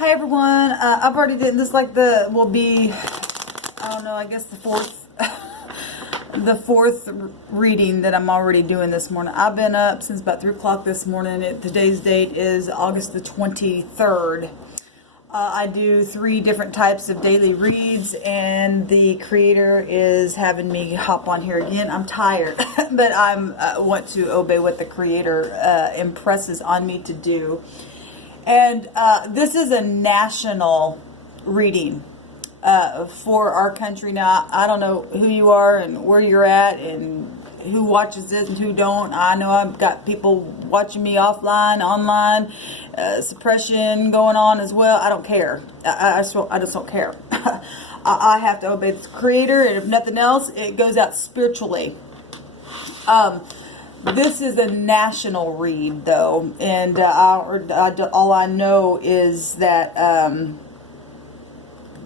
Hi everyone. I've already did this. Will be, I don't know, I guess the fourth reading that I'm already doing this morning. I've been up since about 3 o'clock this morning. Today's date is August the 23rd. I do 3 different types of daily reads, and the creator is having me hop on here again. I'm tired, but I want to obey what the creator impresses on me to do. And this is a national reading for our country. Now, I don't know who you are and where you're at and who watches this and who don't. I know I've got people watching me offline, online, suppression going on as well. I don't care. I just don't care. I have to obey the creator, and if nothing else, it goes out spiritually. This is a national read, though, and all I know is that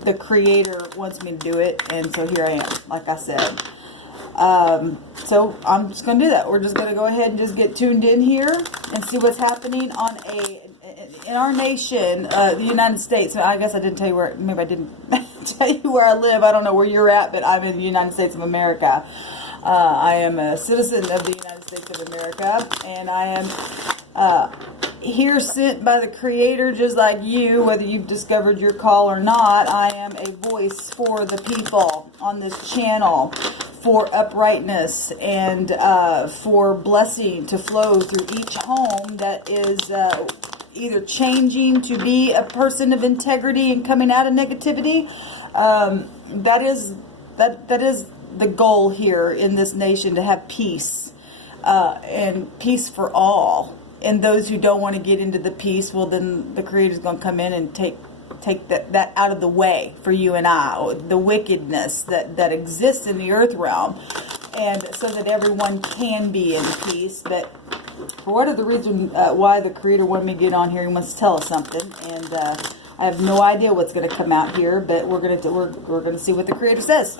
the creator wants me to do it, and so here I am, like I said. So I'm just going to do that. We're just going to go ahead and just get tuned in here and see what's happening in our nation, the United States. I guess I didn't tell you where, maybe I didn't tell you where I live. I don't know where you're at, but I'm in the United States of America. I am a citizen of the United States of America, and I am here sent by the creator, just like you, whether you've discovered your call or not. I am a voice for the people on this channel, for uprightness and for blessing to flow through each home that is either changing to be a person of integrity and coming out of negativity. That is the goal here in this nation, to have peace, and peace for all. And those who don't want to get into the peace, well, then the creator's going to come in and take that out of the way for you and I, the wickedness that exists in the earth realm, and so that everyone can be in peace. But for whatever the reason why the creator wanted me to get on here, he wants to tell us something, and I have no idea what's going to come out here, but we're going to see what the creator says.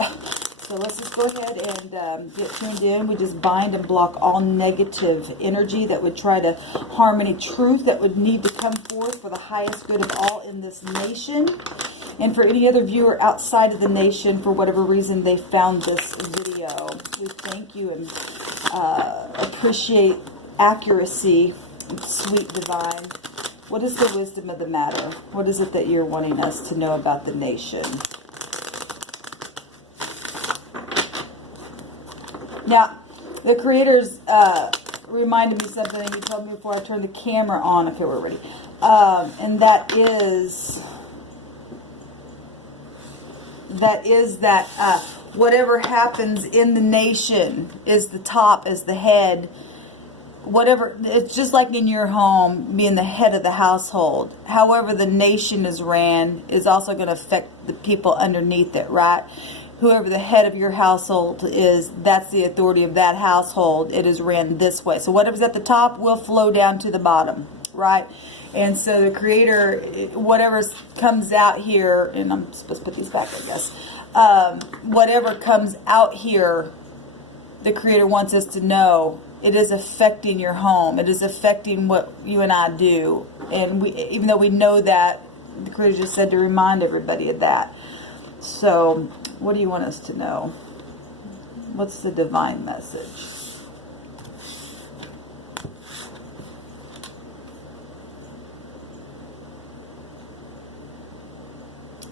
So let's just go ahead and get tuned in. We just bind and block all negative energy that would try to harm any truth that would need to come forth for the highest good of all in this nation. And for any other viewer outside of the nation, for whatever reason they found this video, we thank you and appreciate accuracy, sweet divine. What is the wisdom of the matter? What is it that you're wanting us to know about the nation? Now, the creator's reminded me something that he told me before I turned the camera on. Okay, we're ready. And that is that whatever happens in the nation is the top, is the head. Whatever, it's just like in your home, being the head of the household. However the nation is ran is also going to affect the people underneath it, right? Whoever the head of your household is, that's the authority of that household. It is ran this way. So whatever's at the top will flow down to the bottom, right? And so the creator, whatever comes out here, and I'm supposed to put these back, I guess. Whatever comes out here, the creator wants us to know it is affecting your home. It is affecting what you and I do. And even though we know that, the creator just said to remind everybody of that. So, what do you want us to know? What's the divine message?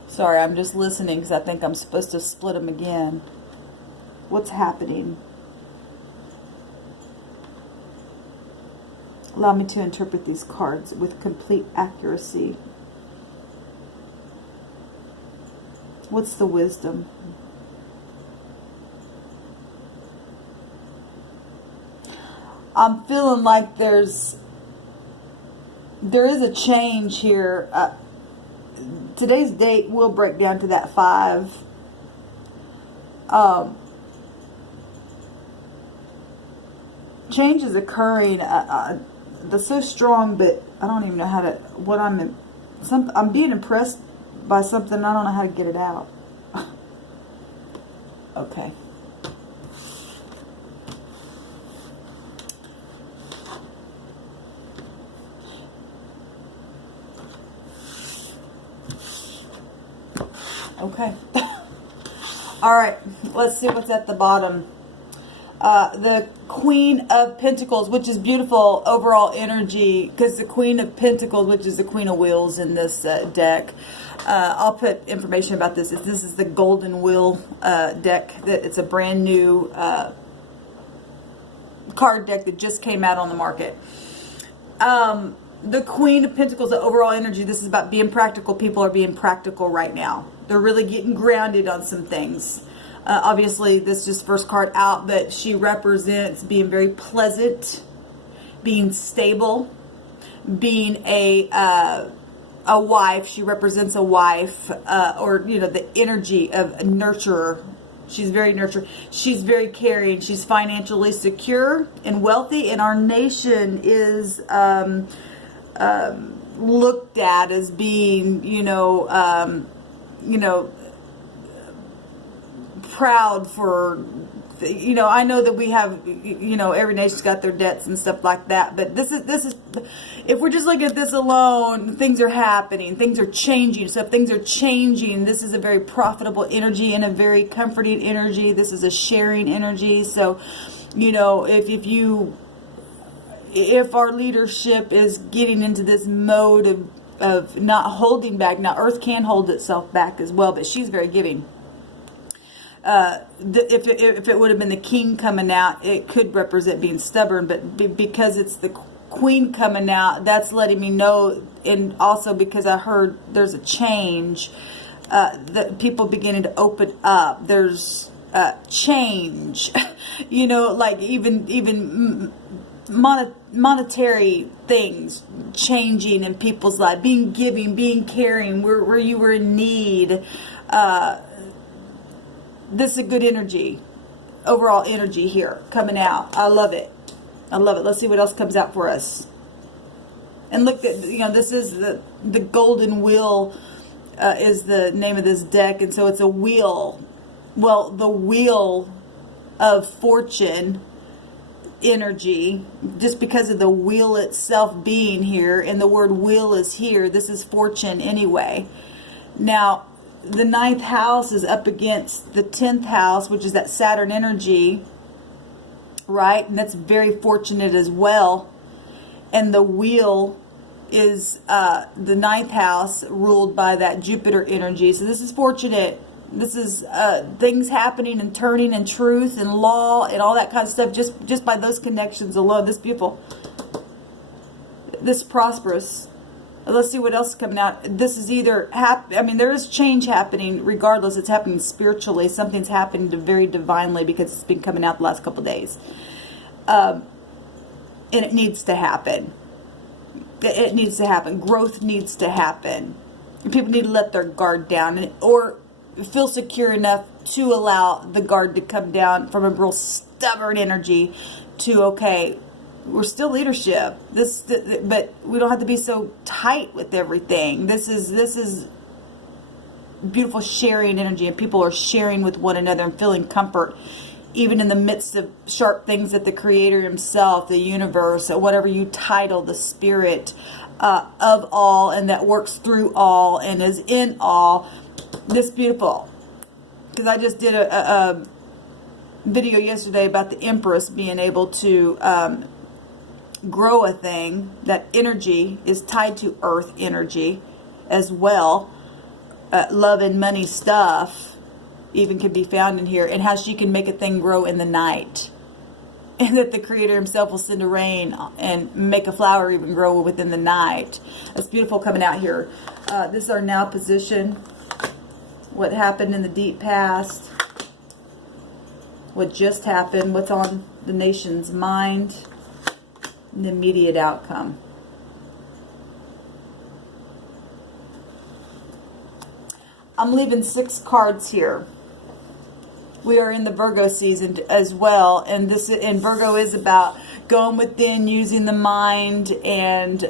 Sorry, I'm just listening because I think I'm supposed to split them again. What's happening? Allow me to interpret these cards with complete accuracy. What's the wisdom? I'm feeling like there is a change here. Today's date will break down to that 5. Change is occurring. That's so strong, but I don't even know how to. I'm being impressed by something. I don't know how to get it out. Okay. Okay. All right. Let's see what's at the bottom. The Queen of Pentacles, which is beautiful overall energy, because the Queen of Pentacles, which is the Queen of Wheels in this deck. I'll put information about this. This is the Golden Wheel deck. It's a brand new card deck that just came out on the market. The Queen of Pentacles, the overall energy, this is about being practical. People are being practical right now. They're really getting grounded on some things. Obviously, this is just first card out, but she represents being very pleasant, being stable, being a wife. She represents a wife, or, you know, the energy of a nurturer. She's very nurturing. She's very caring. She's financially secure and wealthy, and our nation is looked at as being, you know, proud for, you know, I know that we have, you know, every nation's got their debts and stuff like that, but this is, if we're just looking at this alone, things are happening, things are changing. So if things are changing, this is a very profitable energy and a very comforting energy. This is a sharing energy. So, you know, if our leadership is getting into this mode of not holding back, now Earth can hold itself back as well, but she's very giving. If it would have been the King coming out, it could represent being stubborn, but because it's the Queen coming out, that's letting me know, and also because I heard there's a change, that people beginning to open up. There's change, you know, like even monetary things changing in people's lives, being giving, being caring, where you were in need. This is a good energy, overall energy here coming out. I love it. I love it. Let's see what else comes out for us. And look at, you know, this is the Golden Wheel is the name of this deck, and so it's a wheel. Well, the wheel of fortune energy, just because of the wheel itself being here, and the word wheel is here. This is fortune anyway. Now, the 9th house is up against the 10th house, which is that Saturn energy, right? And that's very fortunate as well. And the wheel is the 9th house ruled by that Jupiter energy. So this is fortunate. This is things happening and turning and truth and law and all that kind of stuff. Just by those connections alone. This beautiful. This prosperous. Let's see what else is coming out. This is either there is change happening regardless. It's happening spiritually. Something's happening very divinely because it's been coming out the last couple of days. And it needs to happen. It needs to happen. Growth needs to happen. People need to let their guard down or feel secure enough to allow the guard to come down from a real stubborn energy to, okay, we're still leadership. But we don't have to be so tight with everything. This is beautiful sharing energy, and people are sharing with one another and feeling comfort, even in the midst of sharp things that the Creator Himself, the universe, or whatever you title the Spirit of all, and that works through all and is in all. This beautiful, because I just did a video yesterday about the Empress being able to grow a thing. That energy is tied to earth energy as well. Love and money stuff even can be found in here, and how she can make a thing grow in the night, and that the Creator Himself will send a rain and make a flower even grow within the night. That's beautiful coming out here. This is our now position, what happened in the deep past, what just happened, what's on the nation's mind, the immediate outcome. I'm leaving 6 cards here. We are in the Virgo season as well, and Virgo is about going within, using the mind, and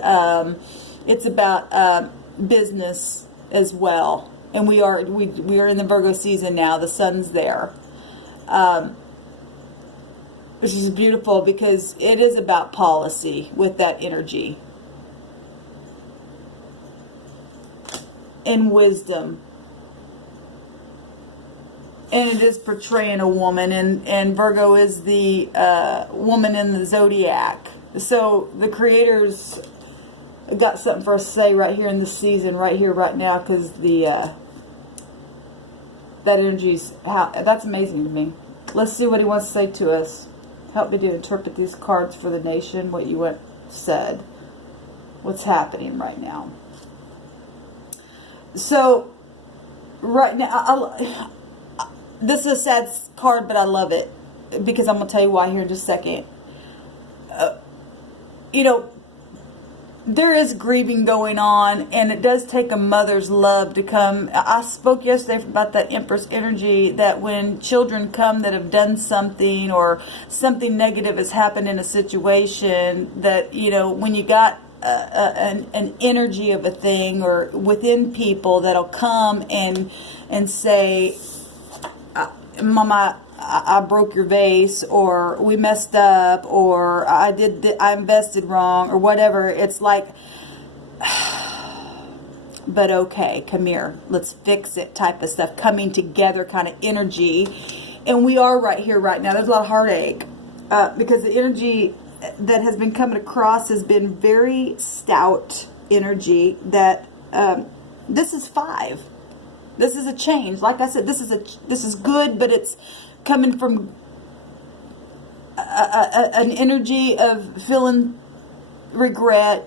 it's about business as well. And we are in the Virgo season now. The sun's there. Which is beautiful because it is about policy with that energy. And wisdom. And it is portraying a woman, and Virgo is the woman in the zodiac. So the creators got something for us to say right here in this season, right here, right now, because that energy's that's amazing to me. Let's see what he wants to say to us. Help me to interpret these cards for the nation. What you said. What's happening right now? So right now, this is a sad card, but I love it because I'm going to tell you why here in just a second. You know, there is grieving going on, and it does take a mother's love to come. I spoke yesterday about that Empress energy, that when children come that have done something or something negative has happened in a situation, that, you know, when you got an energy of a thing or within people that'll come and say, Mama, I broke your vase, or we messed up, or I invested wrong, or whatever. It's like, but okay, come here, let's fix it type of stuff, coming together kind of energy. And we are right here, right now. There's a lot of heartache because the energy that has been coming across has been very stout energy. That this is 5. This is a change. Like I said, this is good, but it's coming from an energy of feeling regret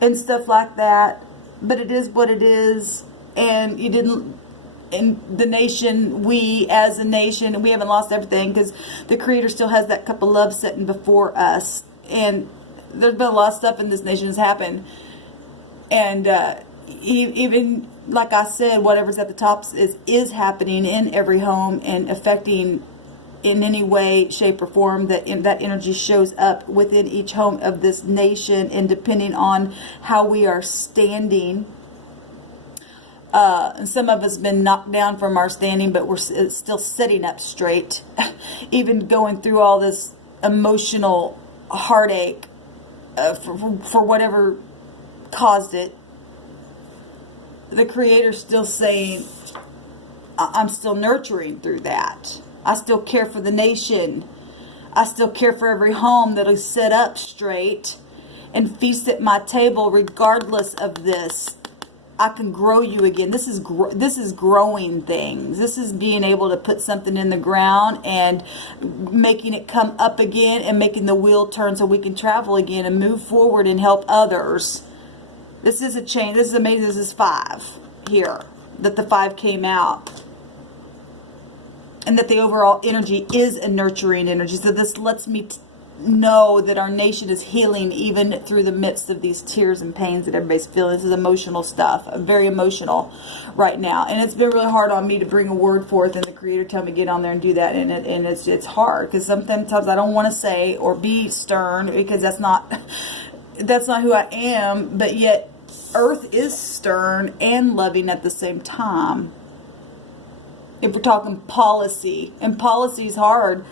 and stuff like that. But it is what it is, and you didn't. In the nation, we as a nation, we haven't lost everything, because the Creator still has that cup of love sitting before us. And there's been a lot of stuff in this nation has happened, and even like I said, whatever's at the top is happening in every home and affecting in any way, shape, or form that energy shows up within each home of this nation, and depending on how we are standing. Some of us have been knocked down from our standing, but we're still sitting up straight, even going through all this emotional heartache for whatever caused it. The Creator's still saying, I'm still nurturing through that. I still care for the nation. I still care for every home that'll sit up straight and feast at my table regardless of this. I can grow you again. This is growing things. This is being able to put something in the ground and making it come up again and making the wheel turn so we can travel again and move forward and help others. This is a change. This is amazing. This is 5 here, that the 5 came out. And that the overall energy is a nurturing energy. So this lets me know that our nation is healing even through the midst of these tears and pains that everybody's feeling. This is emotional stuff. Very emotional right now. And it's been really hard on me to bring a word forth, and the Creator tell me to get on there and do that. And it's hard, because sometimes I don't want to say or be stern, because that's not who I am. But yet Earth is stern and loving at the same time. If we're talking policy, and policy is hard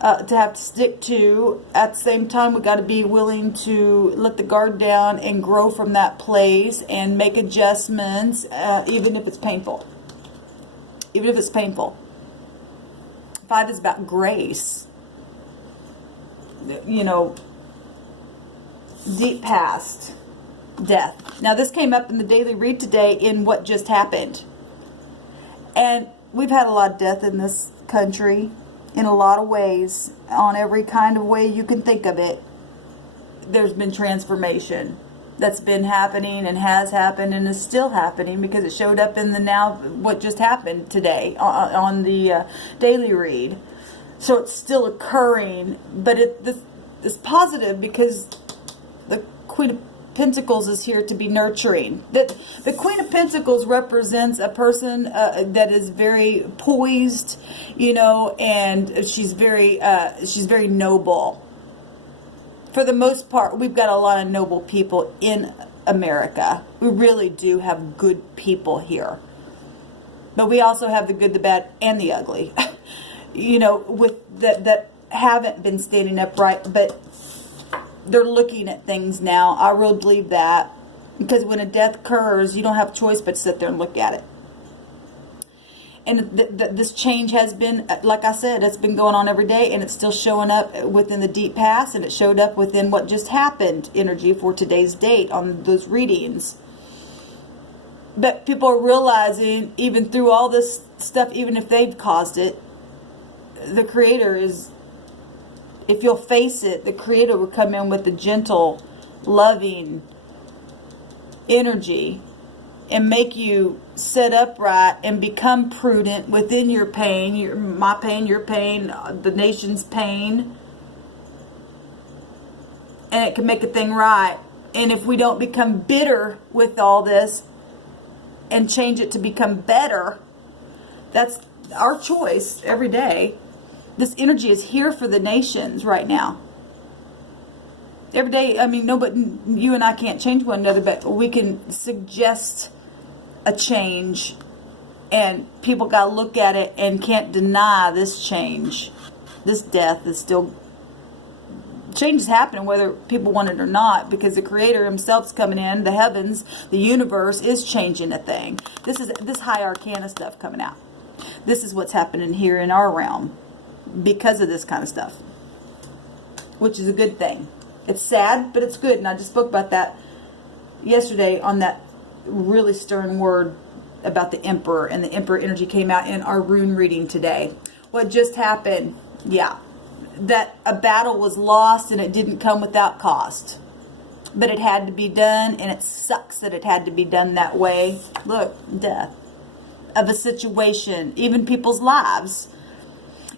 to have to stick to. At the same time, we got to be willing to let the guard down and grow from that place and make adjustments, even if it's painful. Even if it's painful. 5 is about grace. You know, deep past, death. Now, this came up in the daily read today in what just happened. And we've had a lot of death in this country in a lot of ways, on every kind of way you can think of it. There's been transformation that's been happening and has happened and is still happening, because it showed up in the now, what just happened today on the daily read. So it's still occurring, but this is positive, because the Queen of Pentacles is here to be nurturing. That the Queen of Pentacles represents a person that is very poised, you know, and she's very noble. For the most part, we've got a lot of noble people in America. We really do have good people here. But we also have the good, the bad, and the ugly. You know, with that haven't been standing upright, but they're looking at things now. I really believe that, because when a death occurs, you don't have a choice but to sit there and look at it. And this change has been, like I said, it's been going on every day, and it's still showing up within the deep past, and it showed up within what just happened energy for today's date on those readings. But people are realizing, even through all this stuff, even if they've caused it, the Creator is, if you'll face it, the Creator will come in with a gentle, loving energy and make you sit upright and become prudent within your pain, my pain, your pain, the nation's pain. And it can make a thing right. And if we don't become bitter with all this and change it to become better, that's our choice every day. This energy is here for the nations right now. Every day, I mean, nobody, you and I can't change one another, but we can suggest a change, and people got to look at it and can't deny this change. This death is still, change is happening whether people want it or not, because the Creator himself's coming in, the heavens, the universe is changing a thing. This is this high arcana stuff coming out. This is what's happening here in our realm because of this kind of stuff, which is a good thing. It's sad, but it's good, and I just spoke about that yesterday on that really stern word about the Emperor, and the Emperor energy came out in our rune reading today. What just happened, yeah, that a battle was lost and it didn't come without cost, but it had to be done, and it sucks that it had to be done that way. Look, death of a situation, even people's lives.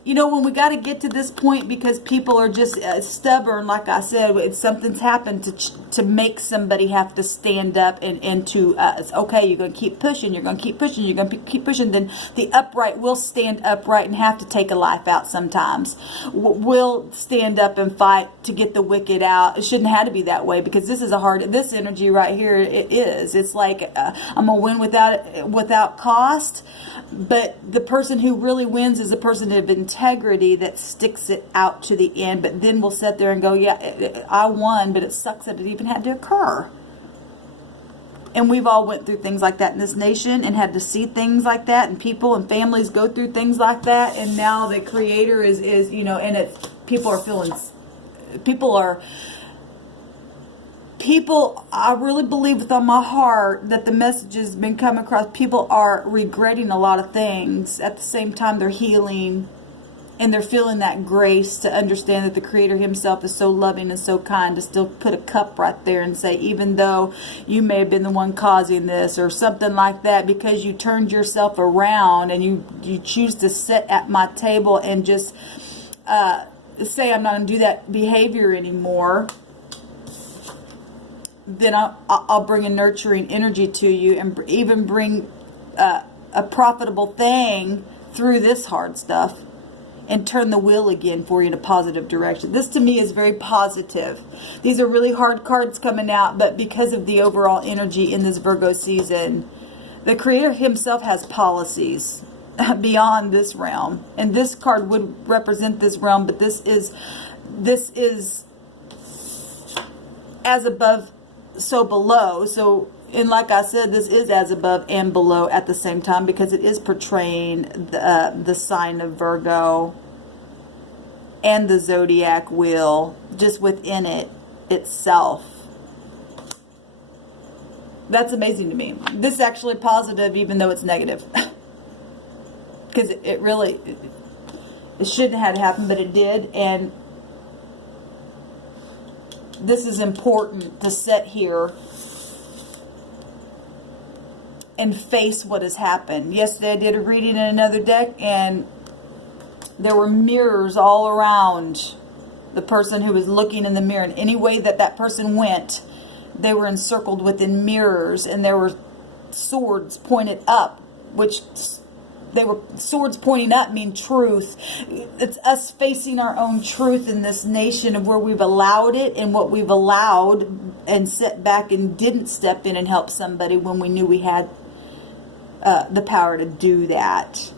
You know, when we got to get to this point, because people are just stubborn, like I said, something's happened to make somebody have to stand up and to, okay, you're going to keep pushing, you're going to keep pushing, you're going to keep pushing, then the upright will stand upright and have to take a life out sometimes. We'll stand up and fight to get the wicked out. It shouldn't have to be that way, because this is this energy right here, it is. It's like, I'm going to win without cost. But the person who really wins is the person of integrity that sticks it out to the end, but then will sit there and go, yeah, I won, but it sucks that it even had to occur. And we've all went through things like that in this nation and had to see things like that, and people and families go through things like that, and now the Creator is and it's, I really believe with all my heart that the message has been coming across. People are regretting a lot of things. At the same time, they're healing, and they're feeling that grace to understand that the Creator himself is so loving and so kind to still put a cup right there and say, even though you may have been the one causing this or something like that, because you turned yourself around and you choose to sit at my table and just say, I'm not going to do that behavior anymore, then I'll bring a nurturing energy to you, and even bring a profitable thing through this hard stuff, and turn the wheel again for you in a positive direction. This to me is very positive. These are really hard cards coming out, but because of the overall energy in this Virgo season, the Creator himself has policies beyond this realm, and this card would represent this realm, but this is as above, so below. So, and like I said, this is as above and below at the same time, because it is portraying the sign of Virgo and the zodiac wheel just within it itself. That's amazing to me. This is actually positive, even though it's negative, because it really, it shouldn't have happened, but it did. And this is important to sit here and face what has happened. Yesterday I did a reading in another deck, and there were mirrors all around the person who was looking in the mirror. And any way that person went, they were encircled within mirrors, and there were swords pointed up, which they were swords pointing up mean truth. It's us facing our own truth in this nation of where we've allowed it and what we've allowed, and set back and didn't step in and help somebody when we knew we had the power to do that.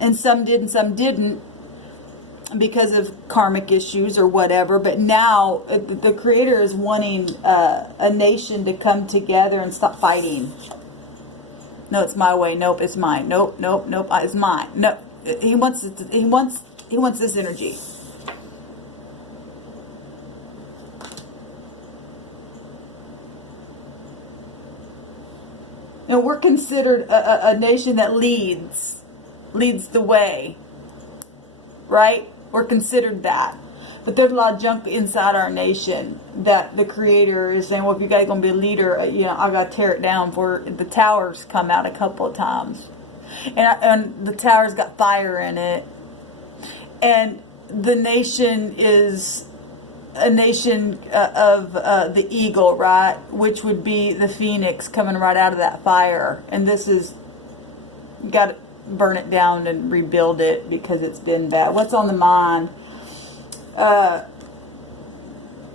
And some did and some didn't because of karmic issues or whatever. But now the Creator is wanting a nation to come together and stop fighting. No, it's my way. Nope, it's mine. Nope, nope, nope, it's mine. No, he wants this energy. And we're considered a nation that leads the way, right? We're considered that. But there's a lot of junk inside our nation that the Creator is saying, well, if you guys going to be a leader, I got to tear it down. For the towers come out a couple of times. And the tower's got fire in it. And the nation is a nation of the eagle, right? Which would be the phoenix coming right out of that fire. And this is, you got to burn it down and rebuild it because it's been bad. What's on the mind?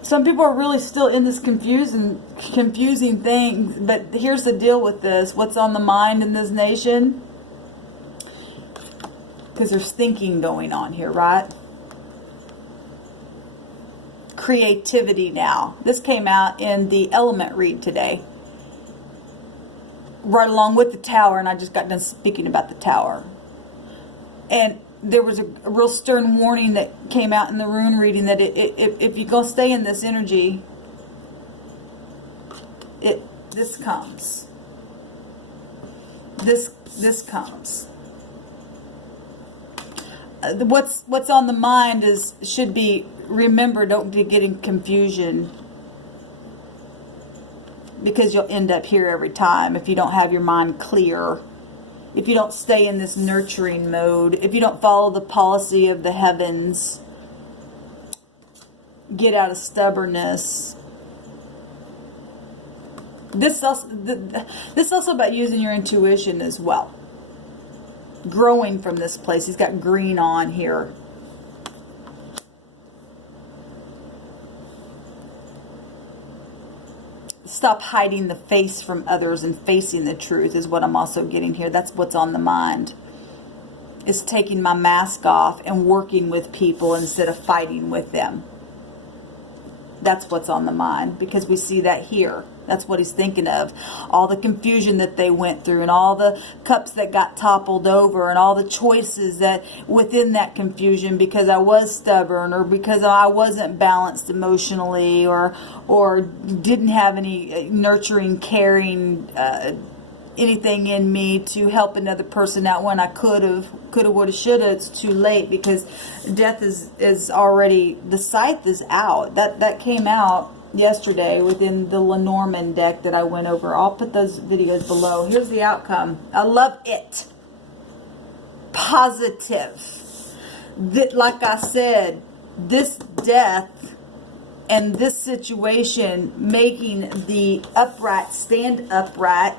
Some people are really still in this confusing thing, but here's the deal with this. What's on the mind in this nation? Because there's thinking going on here, right? Creativity now. This came out in the element read today. Right along with the tower, and I just got done speaking about the tower. And there was a real stern warning that came out in the Rune reading that if you go stay in this energy, this comes. This comes. What's on the mind should be, remember, don't get in confusion, because you'll end up here every time if you don't have your mind clear. If you don't stay in this nurturing mode, if you don't follow the policy of the heavens, get out of stubbornness. This is also about using your intuition as well. Growing from this place. He's got green on here. Stop hiding the face from others and facing the truth is what I'm also getting here. That's what's on the mind. Is taking my mask off and working with people instead of fighting with them. That's what's on the mind, because we see that here. That's what he's thinking of. All the confusion that they went through, and all the cups that got toppled over, and all the choices that within that confusion, because I was stubborn, or because I wasn't balanced emotionally, or didn't have any nurturing, caring, anything in me to help another person out when I could have, would have, should have. It's too late, because death is already, the scythe is out. That came out yesterday within the Lenormand deck that I went over. I'll put those videos below. Here's the outcome. I love it. Positive. That, like I said, this death and this situation making the upright stand upright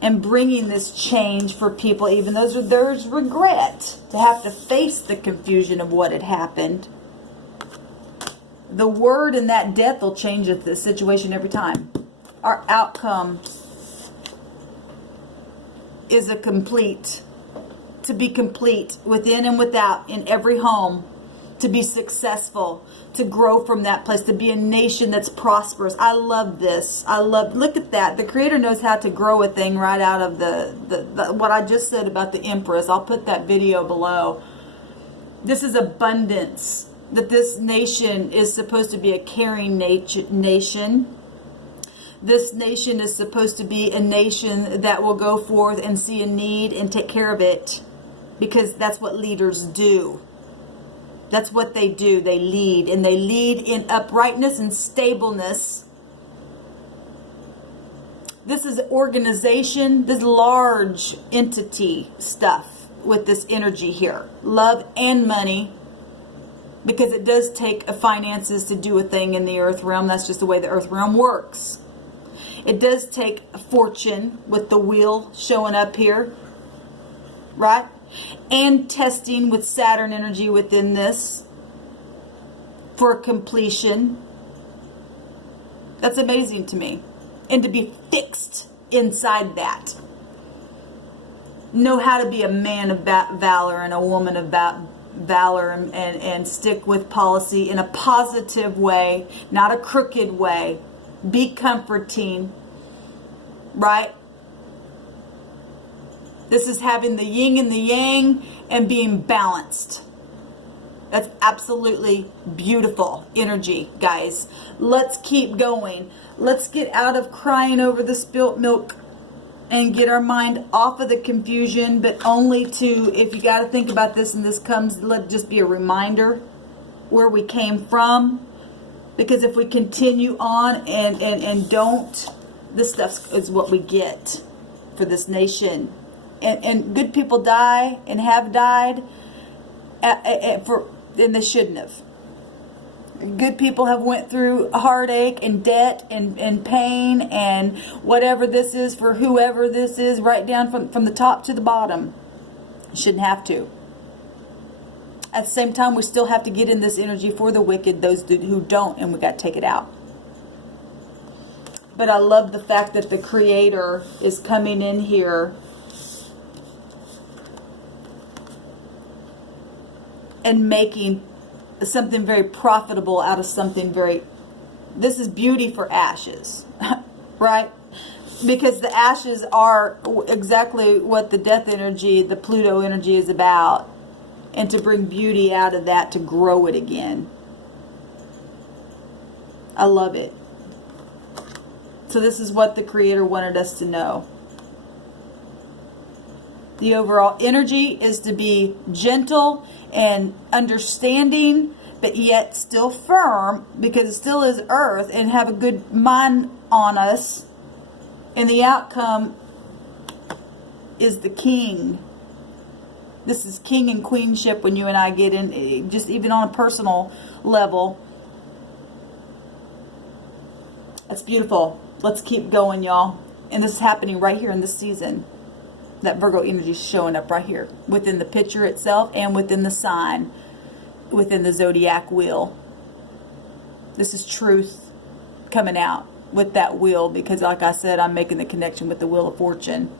and bringing this change for people, even though there's regret to have to face the confusion of what had happened. The word in that death will change the situation every time. Our outcome is to be complete within and without, in every home, to be successful, to grow from that place, to be a nation that's prosperous. I love this. Look at that. The Creator knows how to grow a thing right out of the what I just said about the Empress. I'll put that video below. This is abundance. That this nation is supposed to be a caring nation. This nation is supposed to be a nation that will go forth and see a need and take care of it, because that's what leaders do. That's what they do. They lead, and they lead in uprightness and stableness. This is organization, this large entity stuff with this energy here. Love and money. Because it does take finances to do a thing in the earth realm. That's just the way the earth realm works. It does take a fortune with the wheel showing up here. Right? And testing with Saturn energy within this for completion. That's amazing to me. And to be fixed inside that. Know how to be a man of valor and a woman of valor, and stick with policy in a positive way, not a crooked way. Be comforting, right? This is having the yin and the yang and being balanced. That's absolutely beautiful energy, guys. Let's keep going. Let's get out of crying over the spilt milk and get our mind off of the confusion, but only to, if you got to think about this and this comes, let it just be a reminder where we came from. Because if we continue on and don't, this stuff is what we get for this nation. And good people die and have died, and they shouldn't have. Good people have went through heartache and debt and pain and whatever this is for whoever this is, right down from the top to the bottom. Shouldn't have to. At the same time, we still have to get in this energy for the wicked, those who don't, and we got to take it out. But I love the fact that the Creator is coming in here and making something very profitable out of something very... This is beauty for ashes, right? Because the ashes are exactly what the death energy, the Pluto energy is about. And to bring beauty out of that, to grow it again. I love it. So this is what the Creator wanted us to know. The overall energy is to be gentle and understanding, but yet still firm, because it still is earth, and have a good mind on us. And the outcome is the king. This is king and queenship when you and I get in, just even on a personal level. That's beautiful. Let's keep going, y'all. And this is happening right here in this season. That Virgo energy is showing up right here within the picture itself and within the sign, within the zodiac wheel. This is truth coming out with that wheel, because like I said, I'm making the connection with the Wheel of Fortune.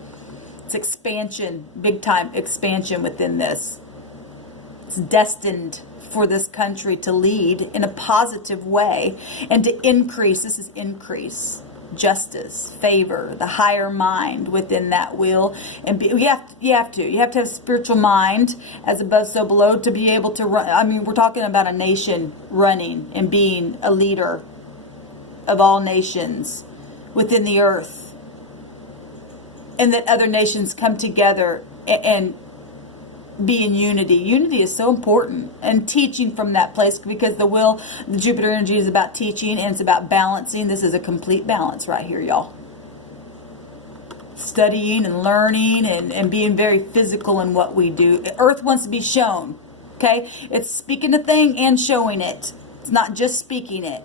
It's expansion, big time expansion within this. It's destined for this country to lead in a positive way and to increase. This is increase, justice, favor, the higher mind within that wheel. And you have to have a spiritual mind, as above so below, to be able to run. I mean, we're talking about a nation running and being a leader of all nations within the earth. And that other nations come together and be in unity. Unity is so important. And teaching from that place, because the Jupiter energy is about teaching and it's about balancing. This is a complete balance right here, y'all. Studying and learning and being very physical in what we do. Earth wants to be shown. Okay? It's speaking a thing and showing it. It's not just speaking it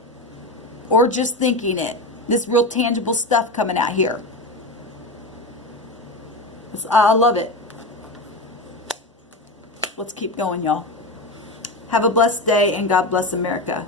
or just thinking it. This real tangible stuff coming out here. I love it. Let's keep going, y'all. Have a blessed day, and God bless America.